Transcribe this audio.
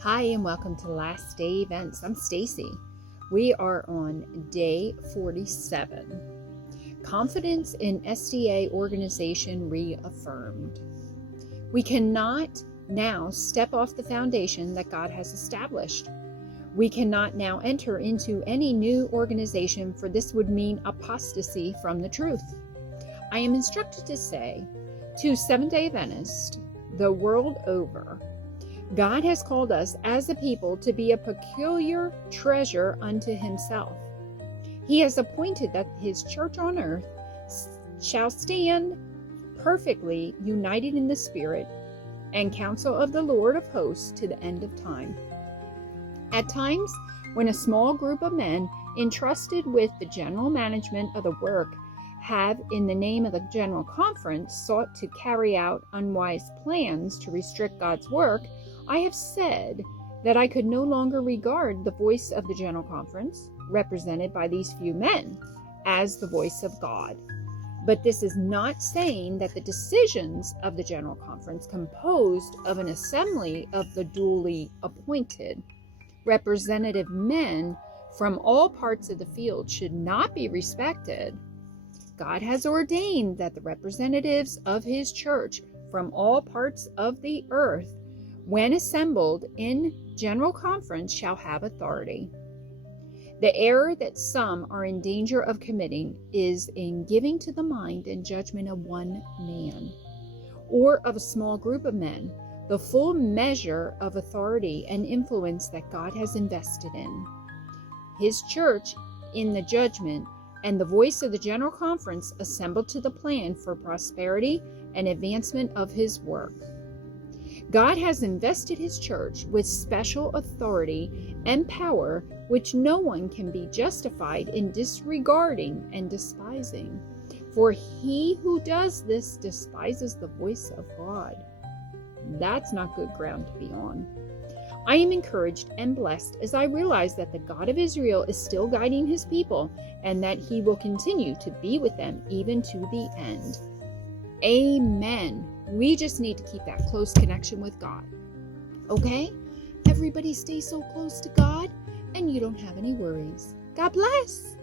Hi and welcome to Last Day Events. I'm Stacy. We are on day 47. Confidence in SDA organization reaffirmed. We cannot now step off the foundation that God has established. We cannot now enter into any new organization, for this would mean apostasy from the truth. I am instructed to say to Seventh-day Adventists the world over, God has called us as a people to be a peculiar treasure unto himself. He has appointed that his church on earth shall stand perfectly united in the Spirit and counsel of the Lord of hosts to the end of time. At times, when a small group of men entrusted with the general management of the work have, in the name of the General Conference, sought to carry out unwise plans to restrict God's work, I have said that I could no longer regard the voice of the General Conference, represented by these few men, as the voice of God. But this is not saying that the decisions of the General Conference, composed of an assembly of the duly appointed representative men from all parts of the field, should not be respected. God has ordained that the representatives of his church from all parts of the earth, when assembled in General Conference, shall have authority. The error that some are in danger of committing is in giving to the mind and judgment of one man, or of a small group of men, the full measure of authority and influence that God has invested in his church in the judgment, and the voice of the General Conference assembled to the plan for prosperity and advancement of his work. God has invested his church with special authority and power, which no one can be justified in disregarding and despising. For he who does this despises the voice of God. That's not good ground to be on. I am encouraged and blessed as I realize that the God of Israel is still guiding his people, and that he will continue to be with them even to the end. Amen. We just need to keep that close connection with God. Okay? Everybody stay so close to God, and you don't have any worries. God bless.